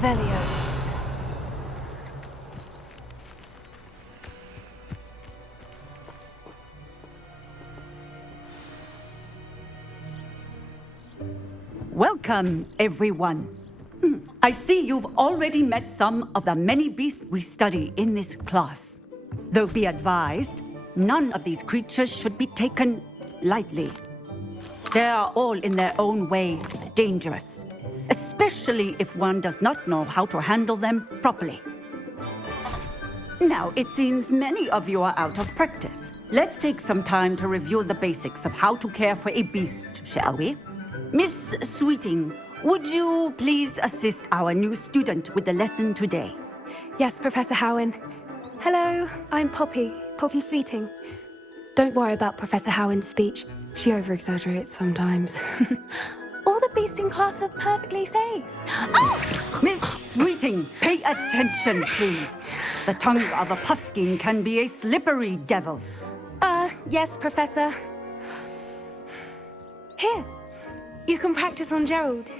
Revelio. Welcome, everyone. I see you've already met some of the many beasts we study in this class. Though be advised, none of these creatures should be taken lightly. They are all in their own way dangerous, especially if one does not know how to handle them properly. Now, it seems many of you are out of practice. Let's take some time to review the basics of how to care for a beast, shall we? Miss Sweeting, would you please assist our new student with the lesson today? Yes, Professor Howen. Hello, I'm Poppy Sweeting. Don't worry about Professor Howen's speech. She over-exaggerates sometimes. All the beasts in class are perfectly safe. Oh! Miss Sweeting, pay attention, please. The tongue of a puffskein can be a slippery devil. Yes, Professor. Here, you can practice on Gerald.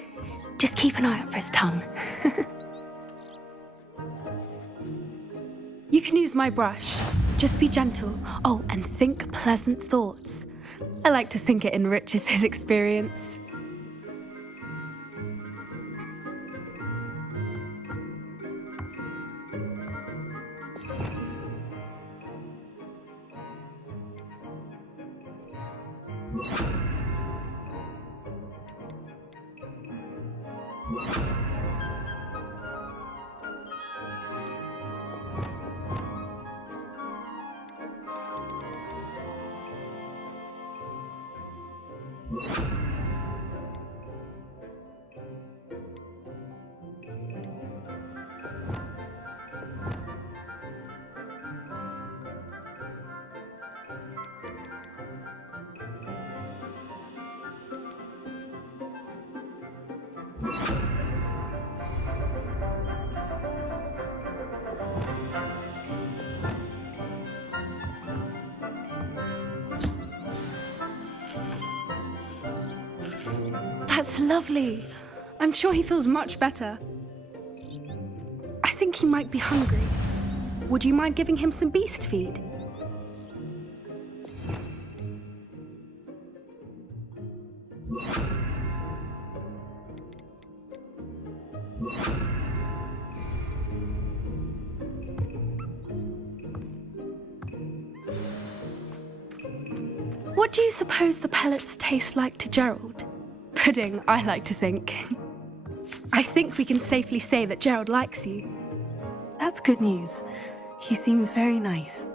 Just keep an eye out for his tongue. You can use my brush. Just be gentle. Oh, and think pleasant thoughts. I like to think it enriches his experience. That's lovely. I'm sure he feels much better. I think he might be hungry. Would you mind giving him some beast feed? What do you suppose the pellets taste like to Gerald? Pudding, I like to think. I think we can safely say that Gerald likes you. That's good news. He seems very nice.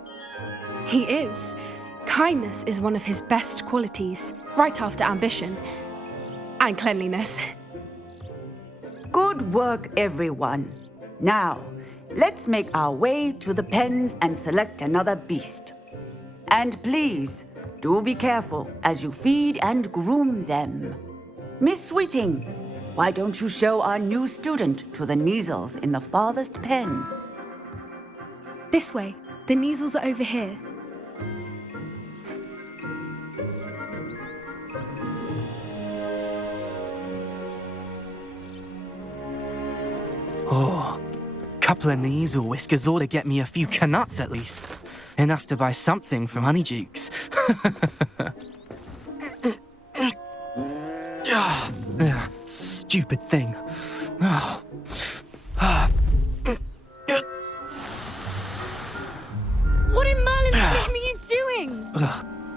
He is. Kindness is one of his best qualities, right after ambition. And cleanliness. Good work, everyone. Now, let's make our way to the pens and select another beast. And please, do be careful as you feed and groom them. Miss Sweeting, why don't you show our new student to the Kneazles in the farthest pen? This way. The Kneazles are over here. Oh, couple of Kneazle whiskers ought to get me a few canuts at least. Enough to buy something from Honeydukes. Stupid thing. What in Merlin's name are you doing?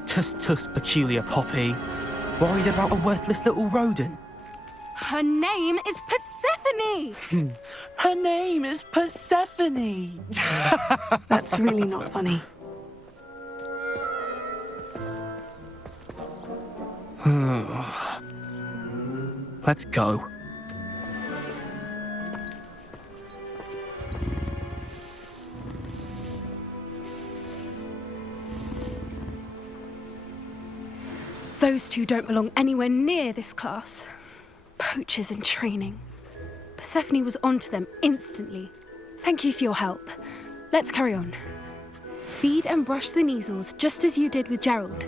Tuss, peculiar Poppy. Worried about a worthless little rodent. Her name is Persephone! Her name is Persephone! That's really not funny. Let's go. Those two don't belong anywhere near this class. Poachers in training. Persephone was onto them instantly. Thank you for your help. Let's carry on. Feed and brush the Kneazles just as you did with Gerald.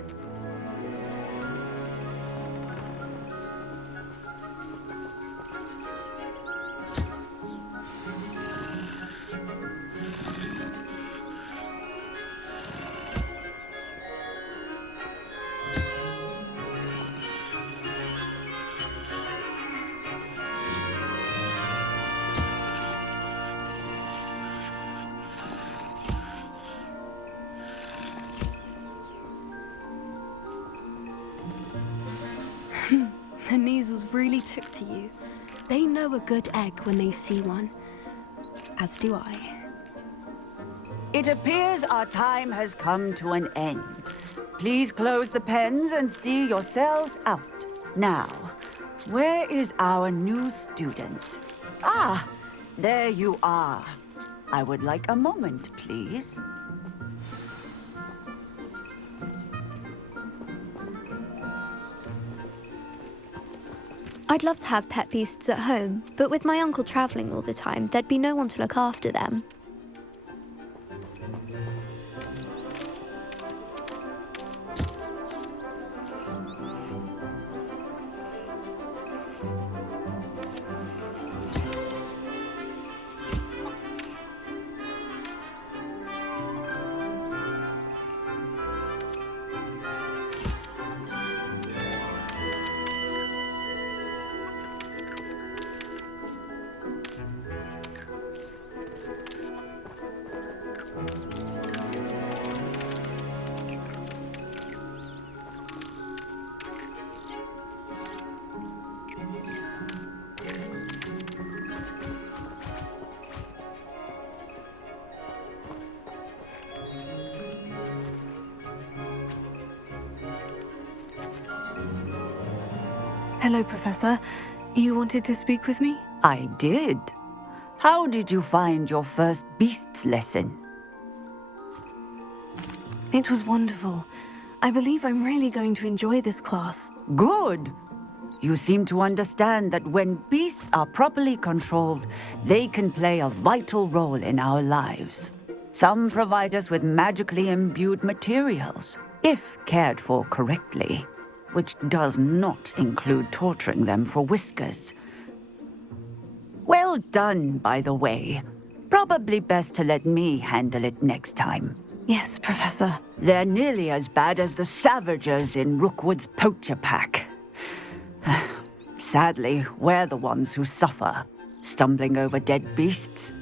Kneasels really took to you. They know a good egg when they see one. As do I. It appears our time has come to an end. Please close the pens and see yourselves out. Now, where is our new student? Ah, there you are. I would like a moment, please. I'd love to have pet beasts at home, but with my uncle travelling all the time, there'd be no one to look after them. Hello, Professor. You wanted to speak with me? I did. How did you find your first beasts lesson? It was wonderful. I believe I'm really going to enjoy this class. Good. You seem to understand that when beasts are properly controlled, they can play a vital role in our lives. Some provide us with magically imbued materials, if cared for correctly, which does not include torturing them for whiskers. Well done, by the way. Probably best to let me handle it next time. Yes, Professor. They're nearly as bad as the Savagers in Rookwood's poacher pack. Sadly, we're the ones who suffer, stumbling over dead beasts.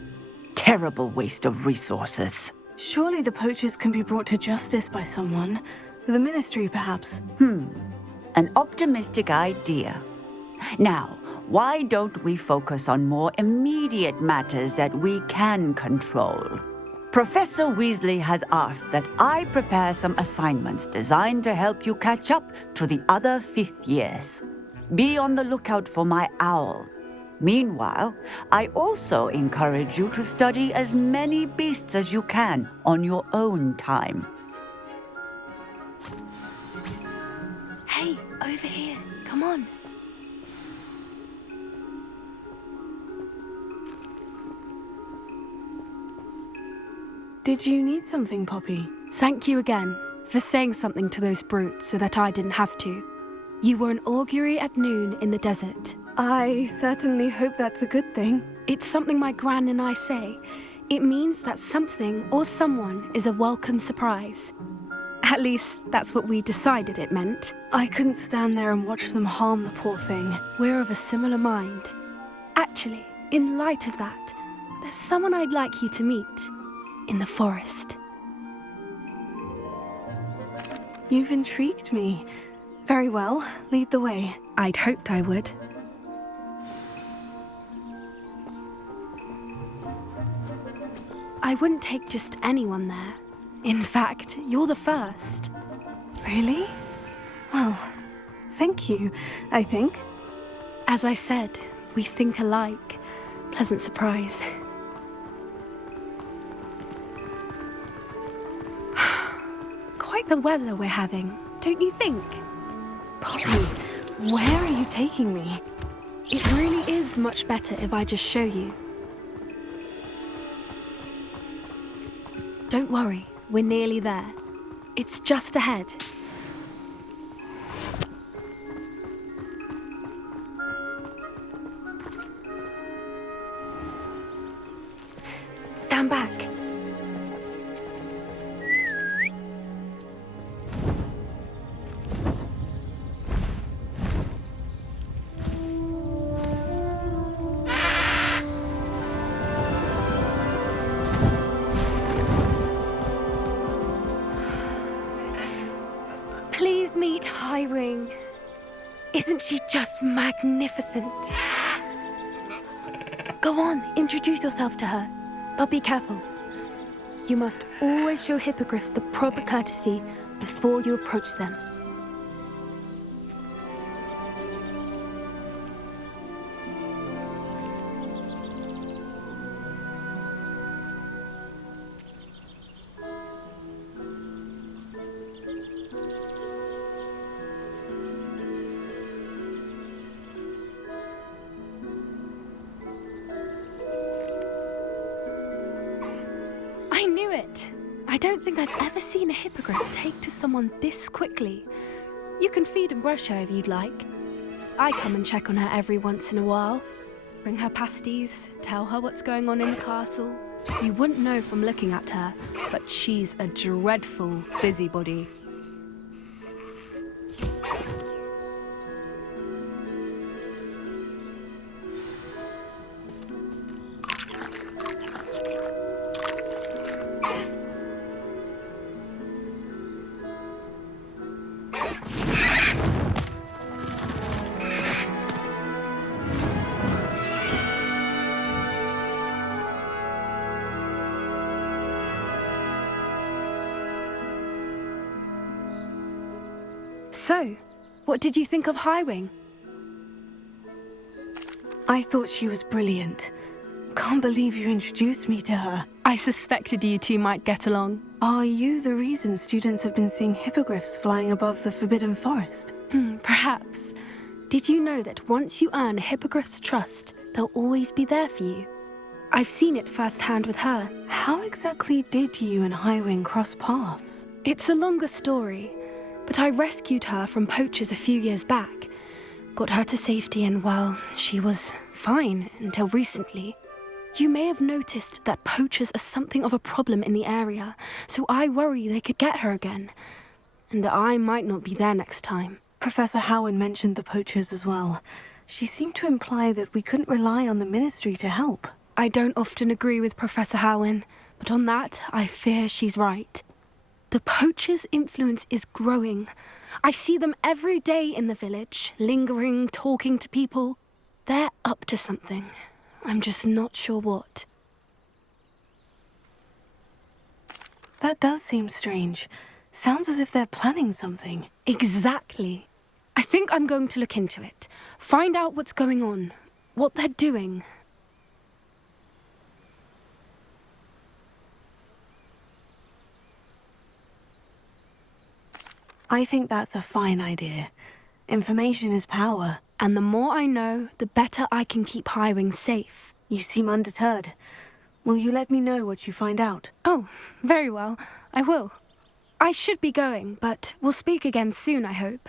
Terrible waste of resources. Surely the poachers can be brought to justice by someone. The Ministry, perhaps. An optimistic idea. Now, why don't we focus on more immediate matters that we can control? Professor Weasley has asked that I prepare some assignments designed to help you catch up to the other fifth years. Be on the lookout for my owl. Meanwhile, I also encourage you to study as many beasts as you can on your own time. Hey, over here. Come on. Did you need something, Poppy? Thank you again for saying something to those brutes so that I didn't have to. You were an augury at noon in the desert. I certainly hope that's a good thing. It's something my gran and I say. It means that something or someone is a welcome surprise. At least, that's what we decided it meant. I couldn't stand there and watch them harm the poor thing. We're of a similar mind. Actually, in light of that, there's someone I'd like you to meet. In the forest. You've intrigued me. Very well, lead the way. I'd hoped I would. I wouldn't take just anyone there. In fact, you're the first. Really? Well, thank you, I think. As I said, we think alike. Pleasant surprise. Quite the weather we're having, don't you think? Poppy, where are you taking me? It really is much better if I just show you. Don't worry, we're nearly there. It's just ahead. Stand back. Please meet Highwing. Isn't she just magnificent? Go on, introduce yourself to her. But be careful. You must always show hippogriffs the proper courtesy before you approach them. I knew it! I don't think I've ever seen a hippogriff take to someone this quickly. You can feed and brush her if you'd like. I come and check on her every once in a while. Bring her pasties, tell her what's going on in the castle. You wouldn't know from looking at her, but she's a dreadful busybody. So, what did you think of Highwing? I thought she was brilliant. Can't believe you introduced me to her. I suspected you two might get along. Are you the reason students have been seeing hippogriffs flying above the Forbidden Forest? Perhaps. Did you know that once you earn a hippogriff's trust, they'll always be there for you? I've seen it firsthand with her. How exactly did you and Highwing cross paths? It's a longer story, but I rescued her from poachers a few years back. Got her to safety and, well, she was fine until recently. You may have noticed that poachers are something of a problem in the area, so I worry they could get her again. And I might not be there next time. Professor Howin mentioned the poachers as well. She seemed to imply that we couldn't rely on the Ministry to help. I don't often agree with Professor Howin, but on that, I fear she's right. The poachers' influence is growing. I see them every day in the village, lingering, talking to people. They're up to something. I'm just not sure what. That does seem strange. Sounds as if they're planning something. Exactly. I think I'm going to look into it. Find out what's going on, what they're doing. I think that's a fine idea. Information is power. And the more I know, the better I can keep Highwing safe. You seem undeterred. Will you let me know what you find out? Oh, very well. I will. I should be going, but we'll speak again soon, I hope.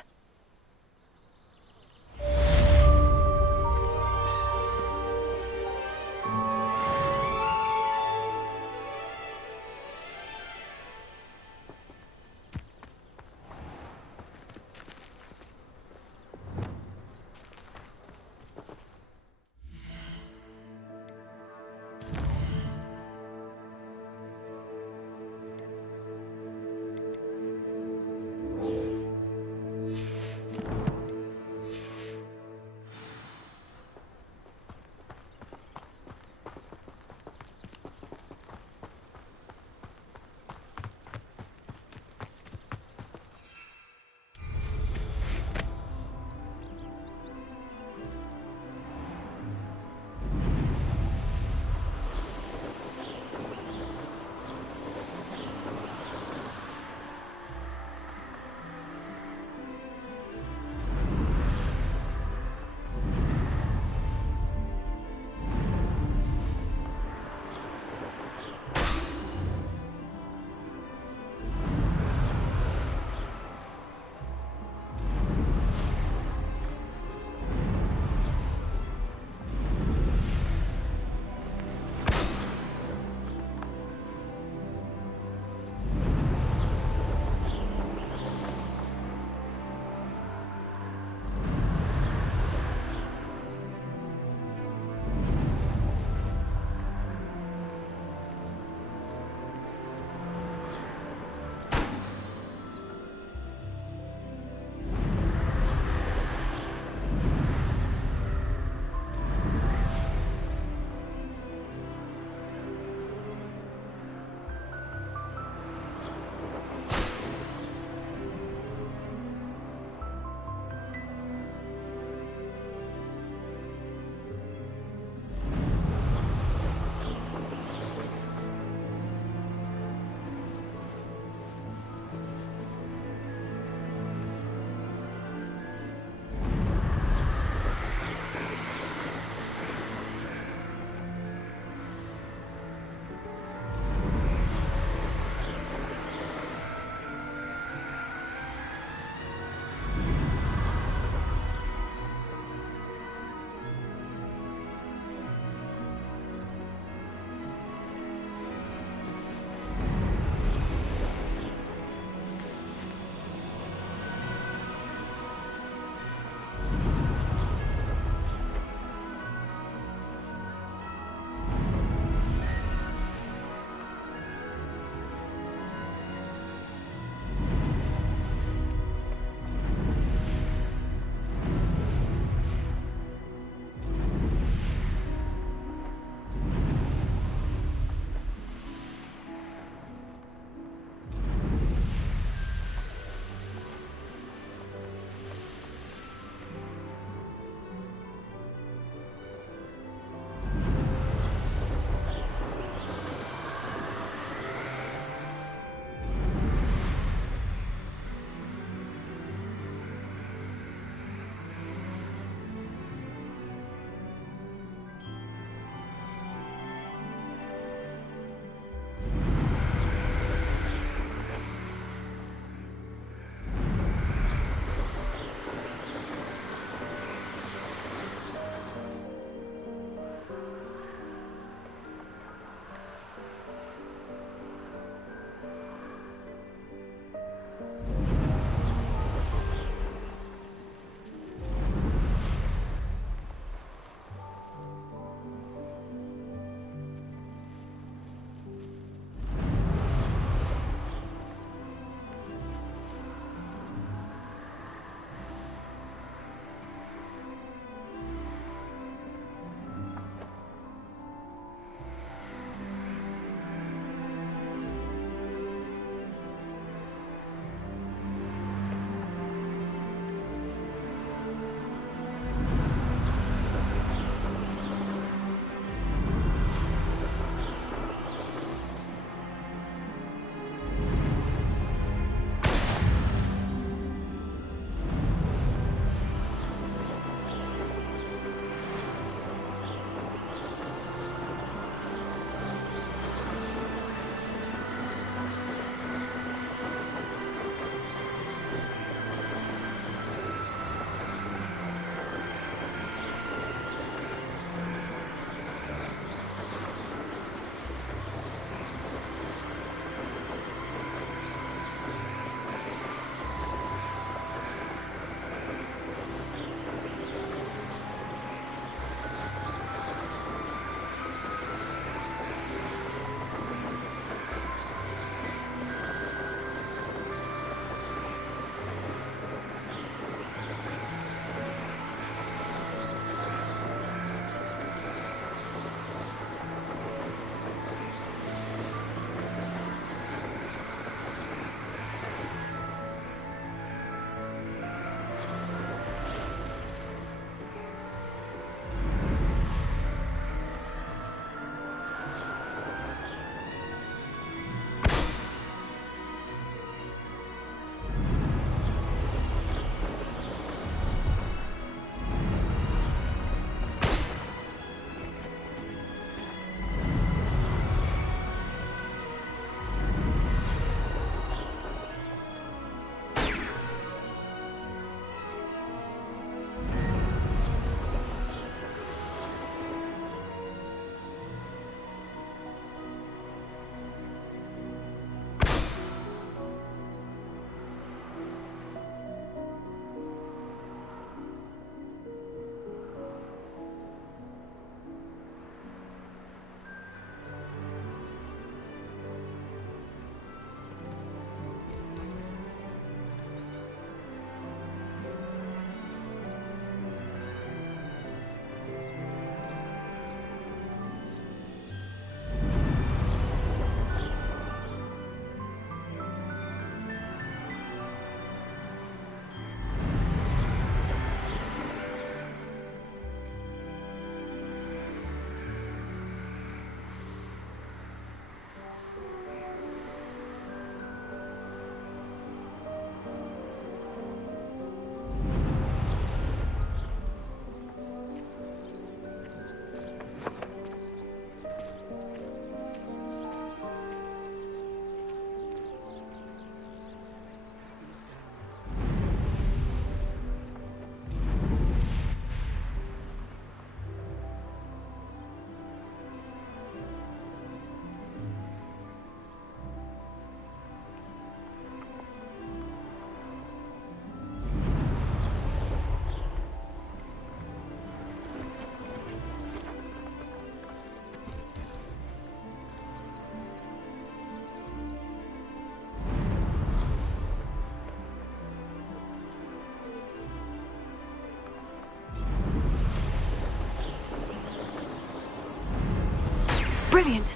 Brilliant.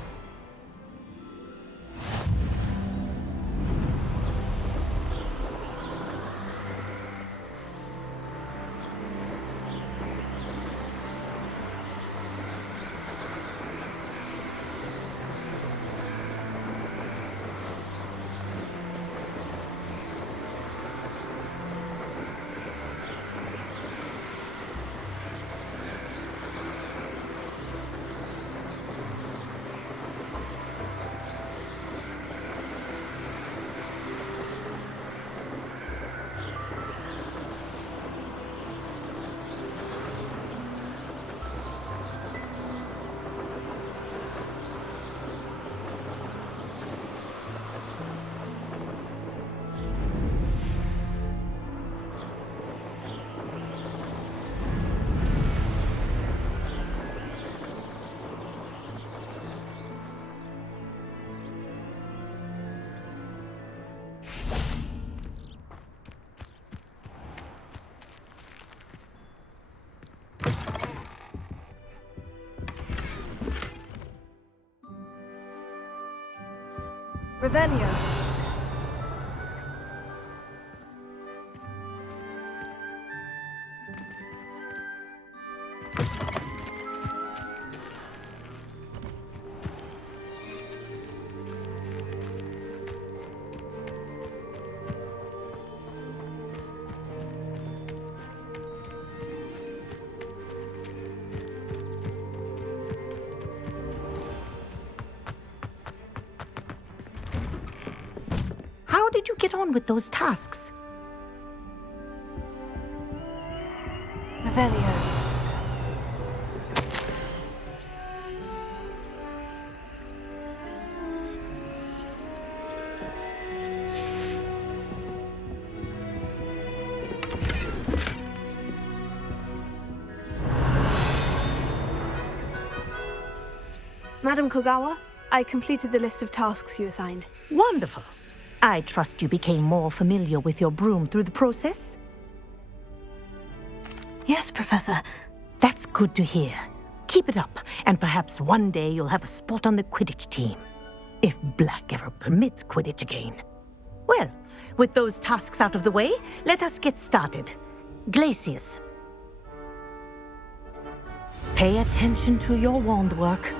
Revelio. How did you get on with those tasks? Revelio. Madam Kogawa, I completed the list of tasks you assigned. Wonderful. I trust you became more familiar with your broom through the process? Yes, Professor. That's good to hear. Keep it up, and perhaps one day you'll have a spot on the Quidditch team. If Black ever permits Quidditch again. Well, with those tasks out of the way, let us get started. Glacius. Pay attention to your wand work.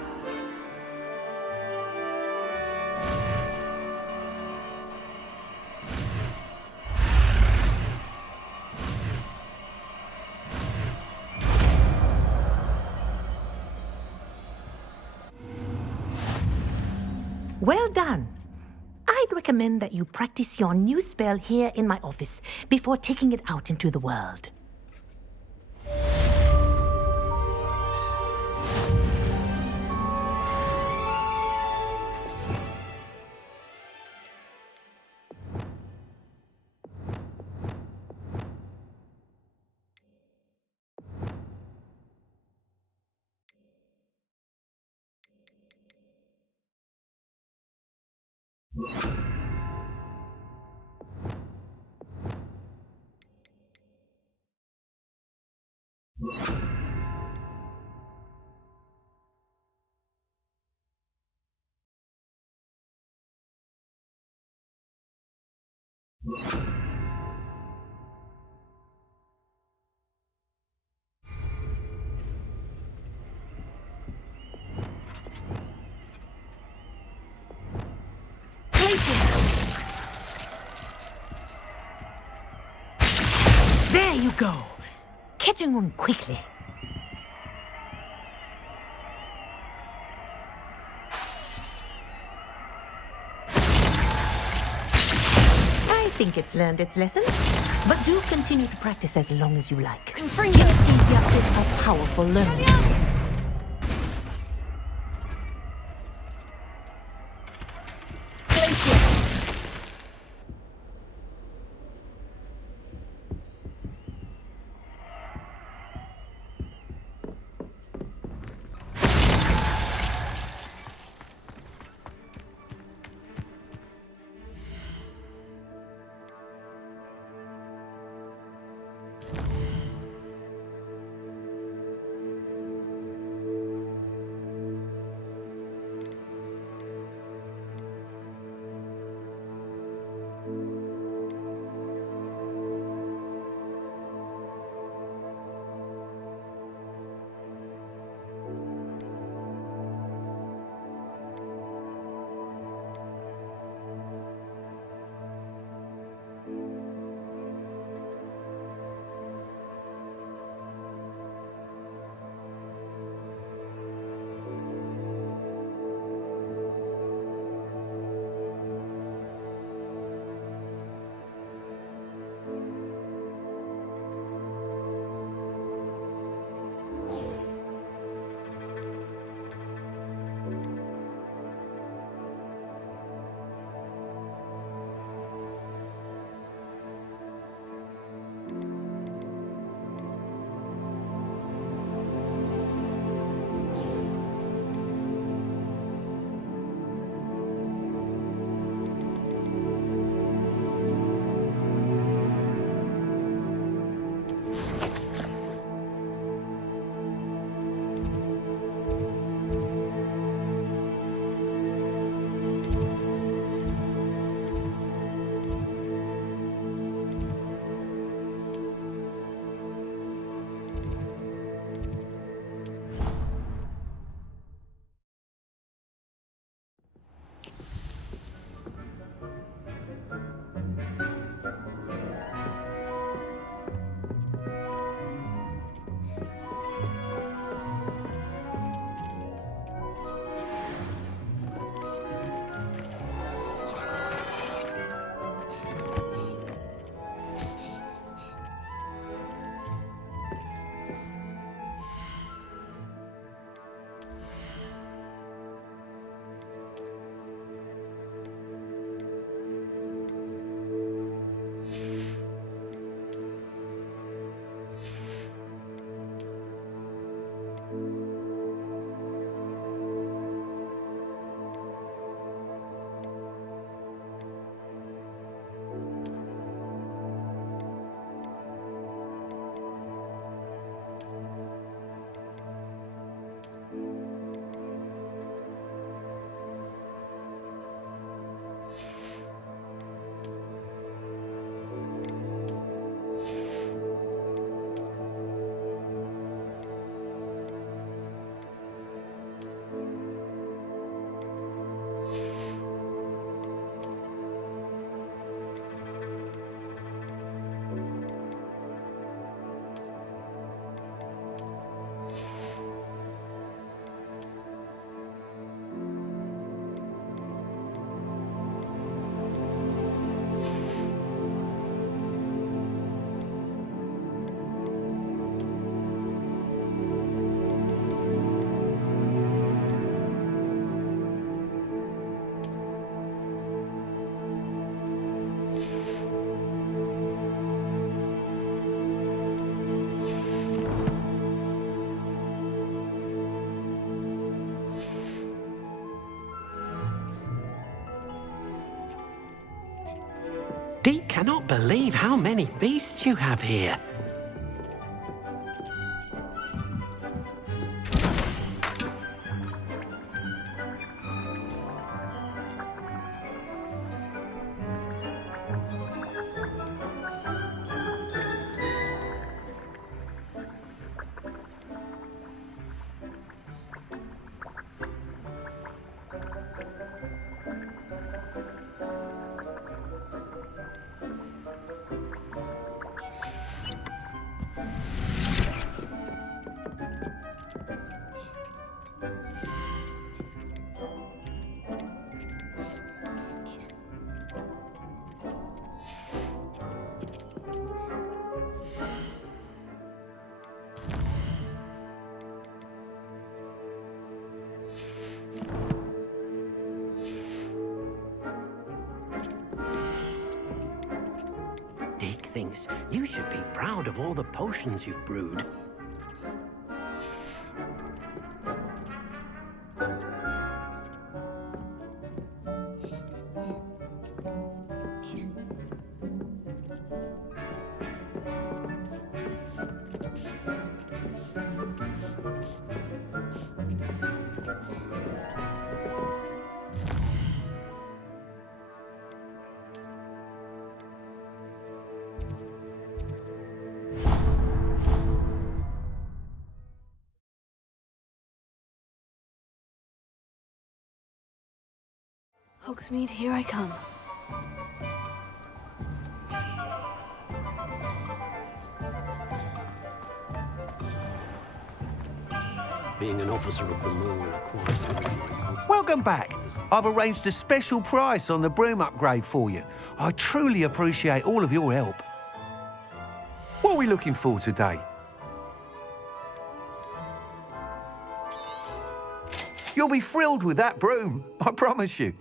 Well done. I'd recommend that you practice your new spell here in my office before taking it out into the world. There you go. Catching on quickly. I think it's learned its lesson, but do continue to practice as long as you like. Kinesthesia is a powerful learning. Deke cannot believe how many beasts you have here. Deke thinks you should be proud of all the potions you've brewed. Hogsmeade, here I come. Being an officer of the law requires... Welcome back. I've arranged a special price on the broom upgrade for you. I truly appreciate all of your help. What are we looking for today? You'll be thrilled with that broom, I promise you.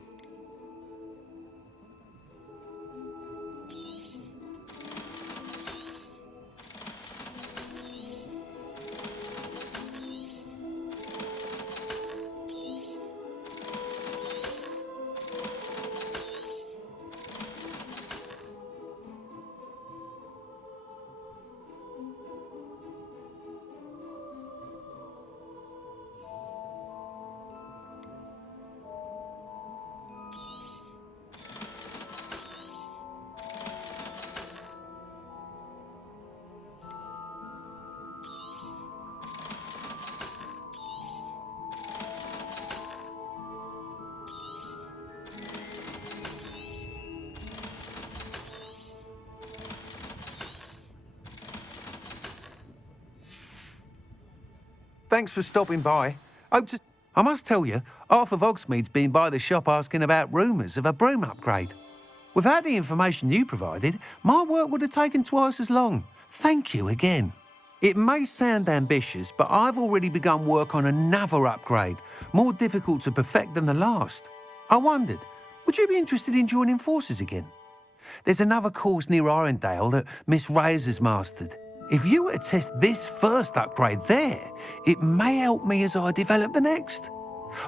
Thanks for stopping by. I must tell you, Arthur Vogsmead's been by the shop asking about rumours of a broom upgrade. Without the information you provided, my work would have taken twice as long. Thank you again. It may sound ambitious, but I've already begun work on another upgrade, more difficult to perfect than the last. I wondered, would you be interested in joining forces again? There's another course near Arendale that Miss Reyes has mastered. If you were to test this first upgrade there, it may help me as I develop the next.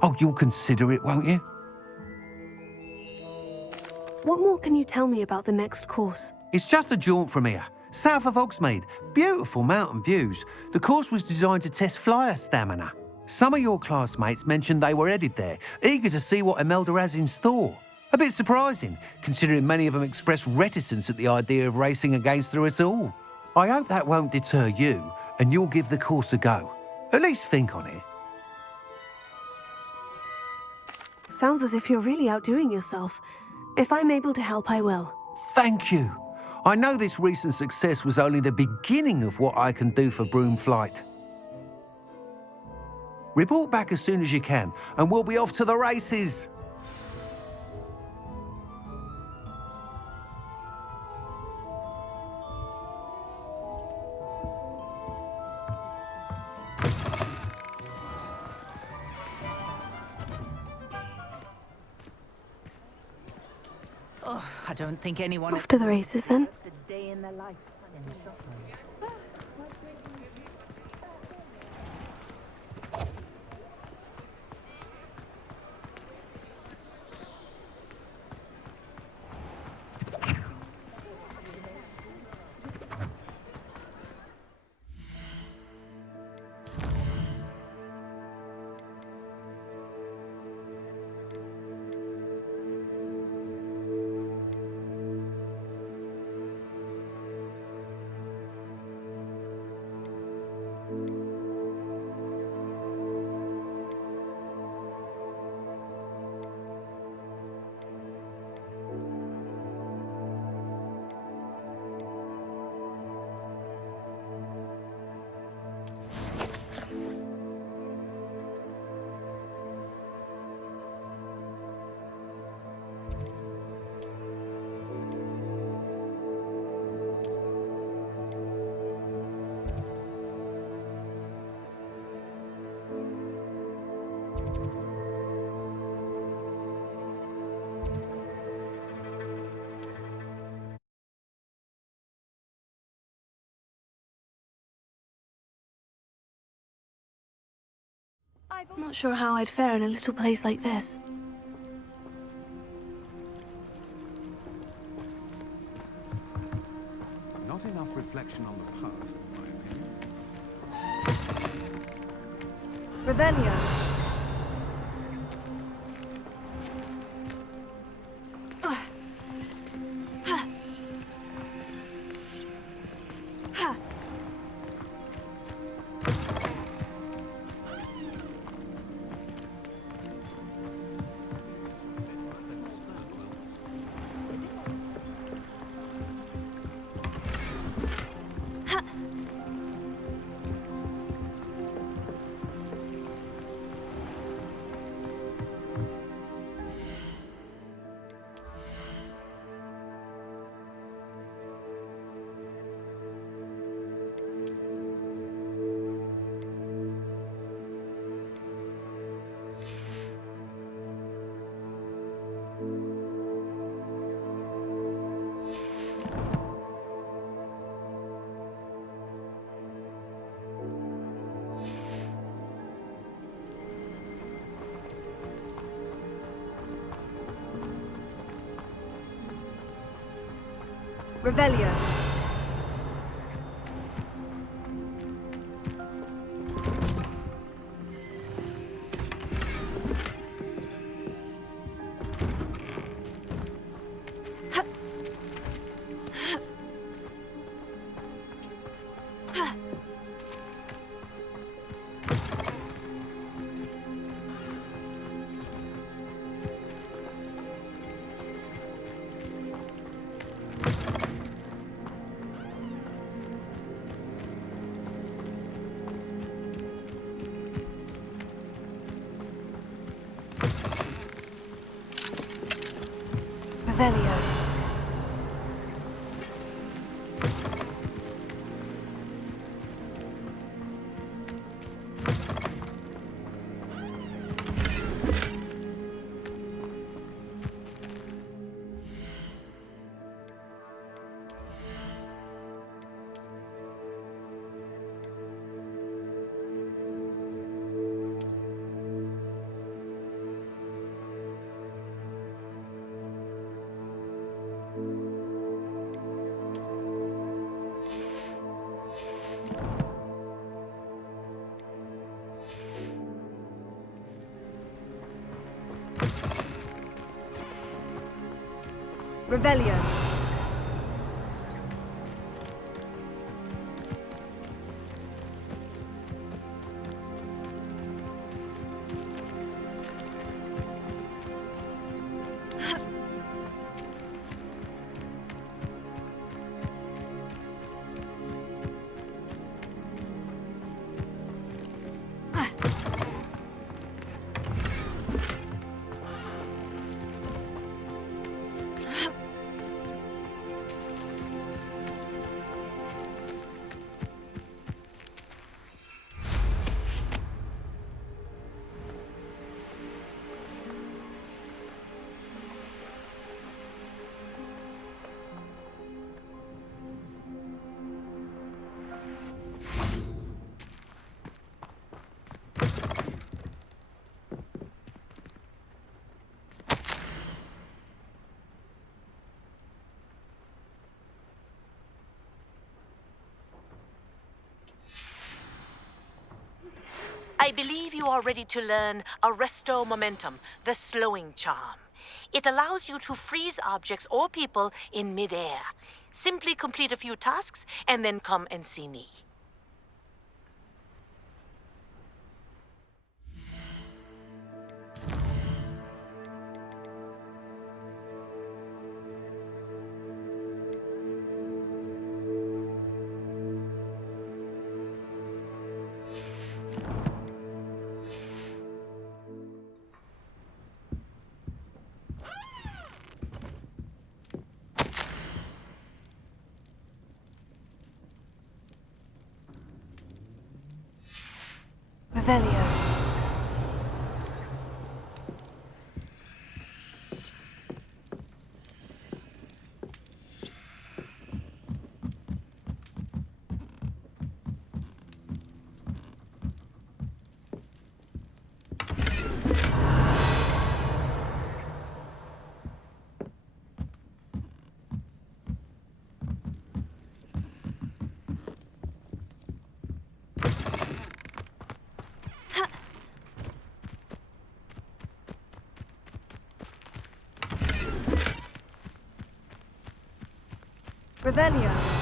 Oh, you'll consider it, won't you? What more can you tell me about the next course? It's just a jaunt from here, south of Hogsmeade. Beautiful mountain views. The course was designed to test flyer stamina. Some of your classmates mentioned they were headed there, eager to see what Imelda has in store. A bit surprising, considering many of them expressed reticence at the idea of racing against her at all. I hope that won't deter you, and you'll give the course a go. At least think on it. Sounds as if you're really outdoing yourself. If I'm able to help, I will. Thank you. I know this recent success was only the beginning of what I can do for Broomflight. Report back as soon as you can, and we'll be off to the races. I don't think anyone... Off to the races, then. ...a day in their life in the shop. I'm not sure how I'd fare in a little place like this. Not enough reflection on the past, in my opinion. Revelio. Revelio. Revelio. Revelio. I believe you are ready to learn Arresto Momentum, the slowing charm. It allows you to freeze objects or people in midair. Simply complete a few tasks and then come and see me. Revelio. Revelio.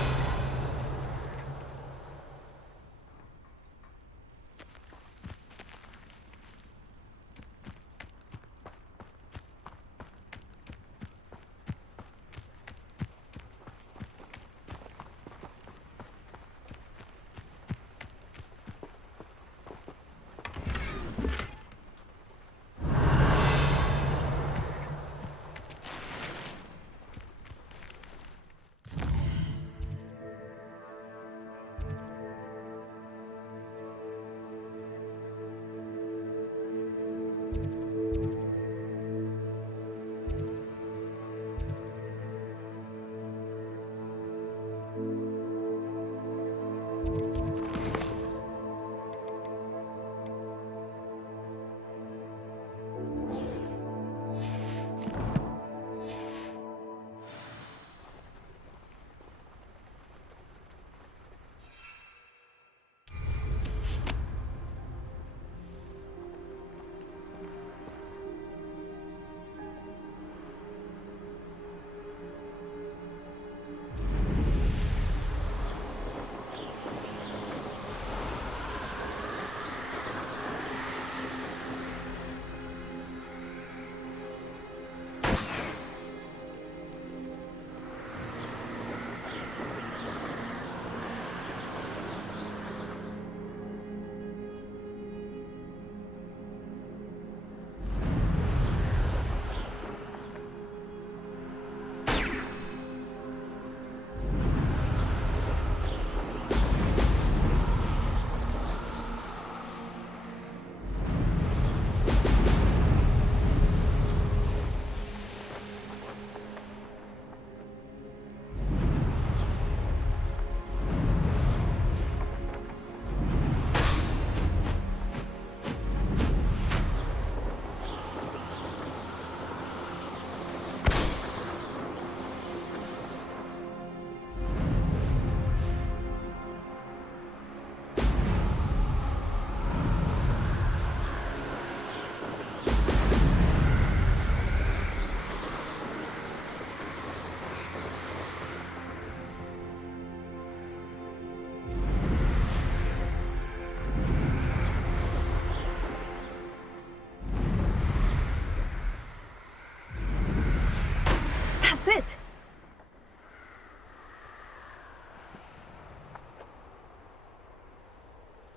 it.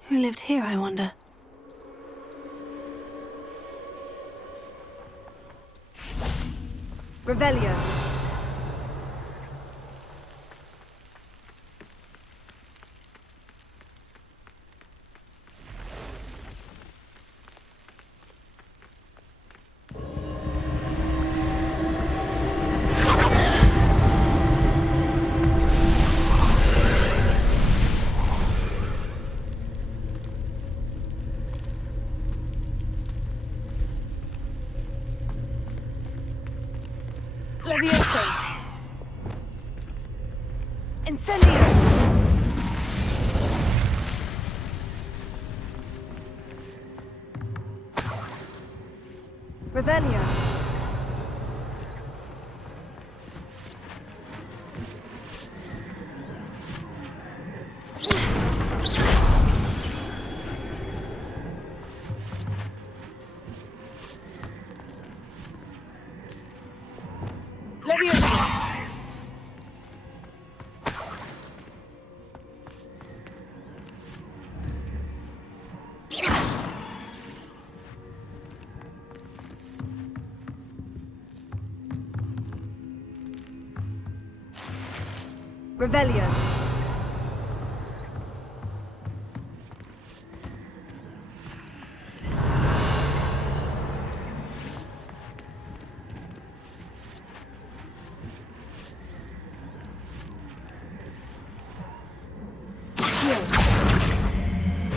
Who lived here, I wonder? Revelio. Levioso. Incendio. Revelio. Levioso. Revelio.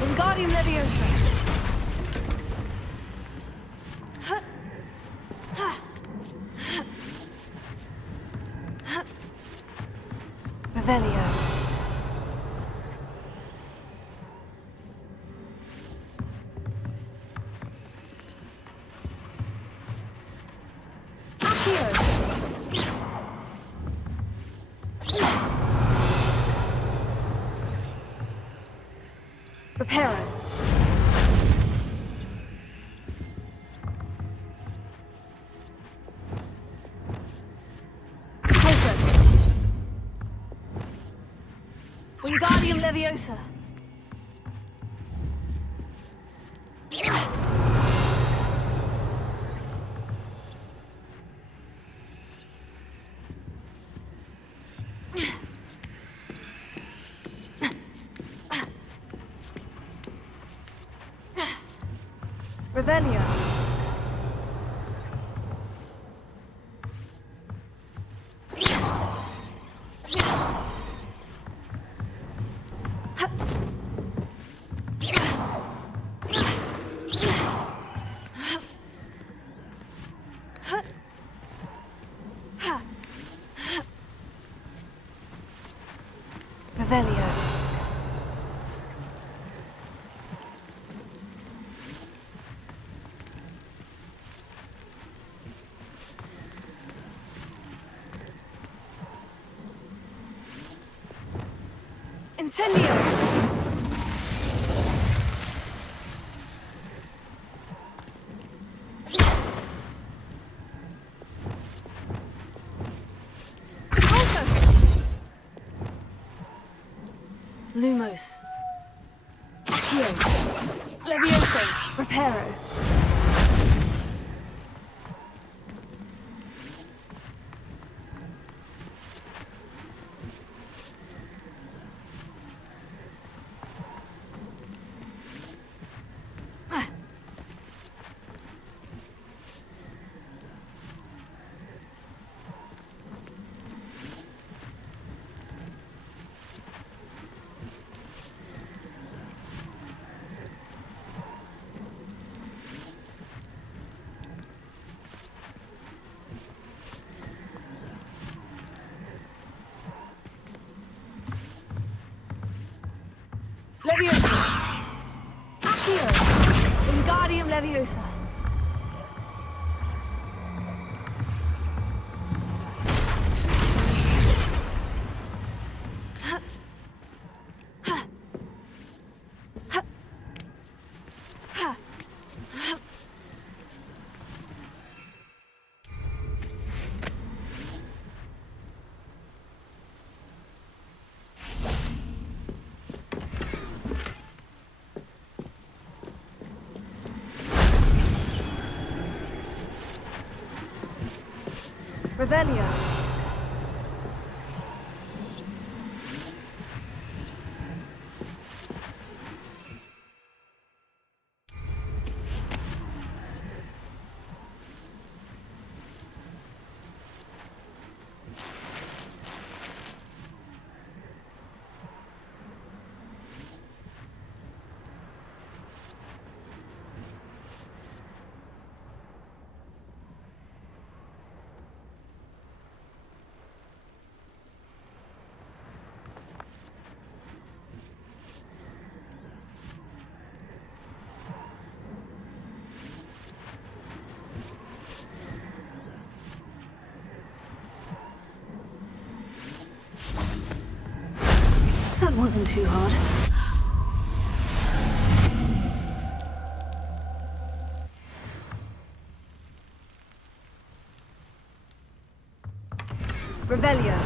Wingardium Leviosa. Revelio. Accio. Reparo. Pulsar. Wingardium Leviosa. Revelio. Revelio. Incendio. Lumos. Accio. Levioso. Reparo. Leviosa. Accio. Wingardium Leviosa. Revelio. That wasn't too hard. Revelio.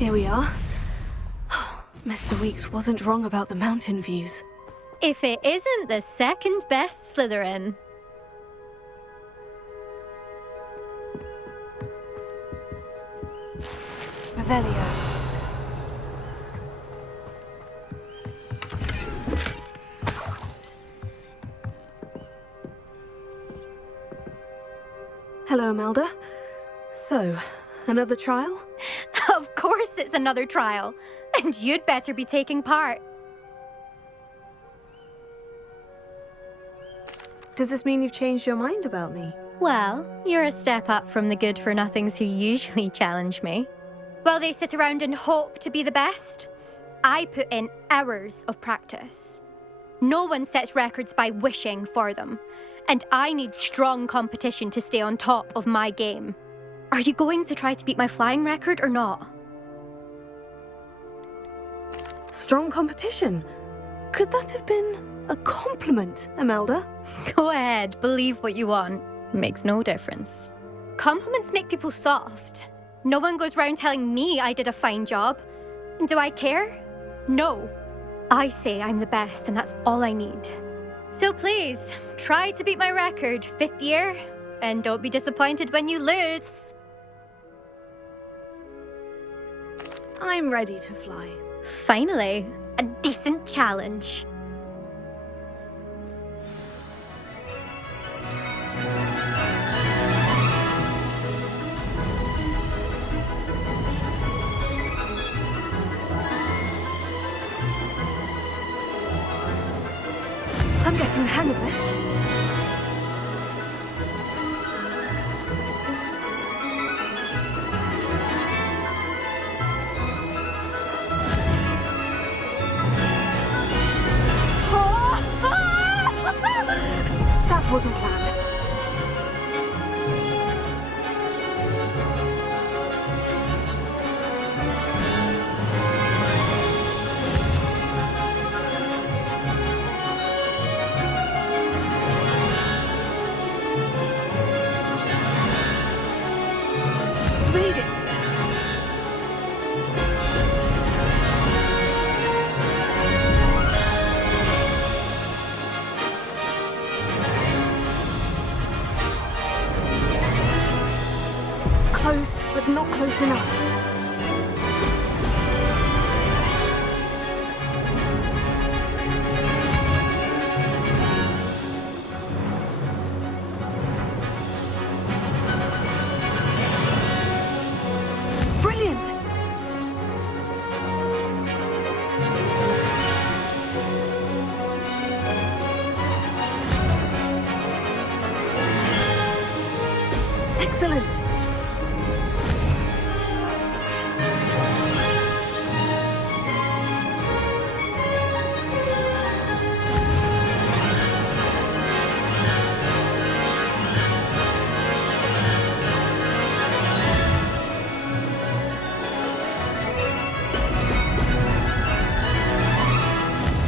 Here we are. Mr. Weeks wasn't wrong about the mountain views. If it isn't the second best Slytherin. Revelio. Hello, Imelda. So, another trial? Of course it's another trial. And you'd better be taking part. Does this mean you've changed your mind about me? Well, you're a step up from the good-for-nothings who usually challenge me. While they sit around and hope to be the best, I put in hours of practice. No one sets records by wishing for them, and I need strong competition to stay on top of my game. Are you going to try to beat my flying record or not? Strong competition? Could that have been a compliment, Imelda? Go ahead, believe what you want. Makes no difference. Compliments make people soft. No one goes round telling me I did a fine job. And do I care? No. I say I'm the best and that's all I need. So please, try to beat my record, 5th year, and don't be disappointed when you lose. I'm ready to fly. Finally, a decent challenge. I'm getting the hang of this. That wasn't planned. Close enough. Brilliant! Excellent!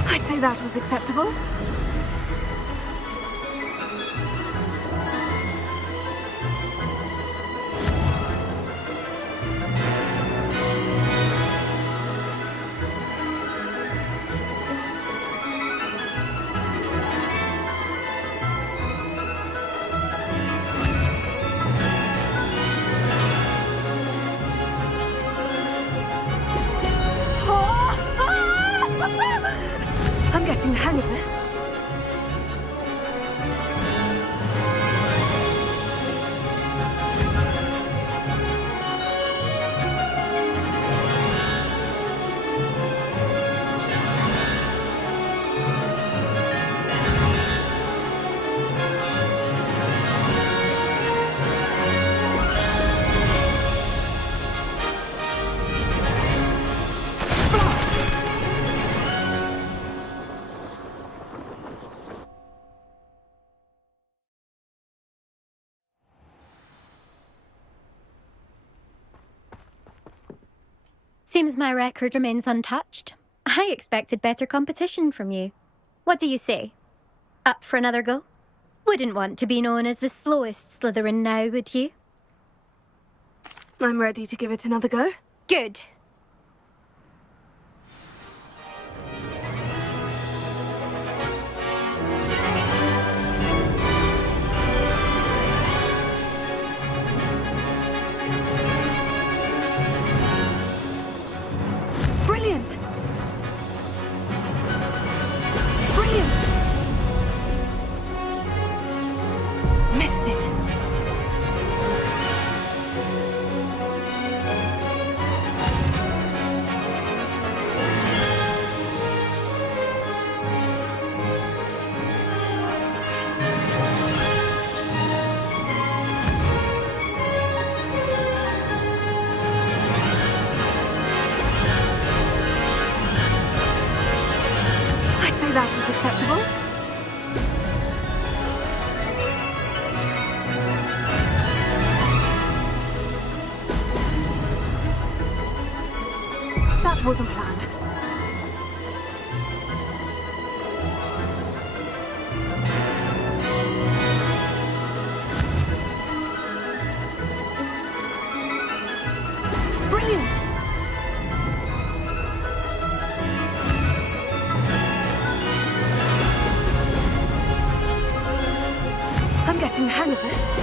I'd say that was acceptable. I'm getting the hang of this. Seems my record remains untouched. I expected better competition from you. What do you say? Up for another go? Wouldn't want to be known as the slowest Slytherin now, would you? I'm ready to give it another go. Good. Brilliant! Brilliant! Missed it. I'd say that was acceptable. That wasn't planned. Brilliant! I'm getting the hang of this.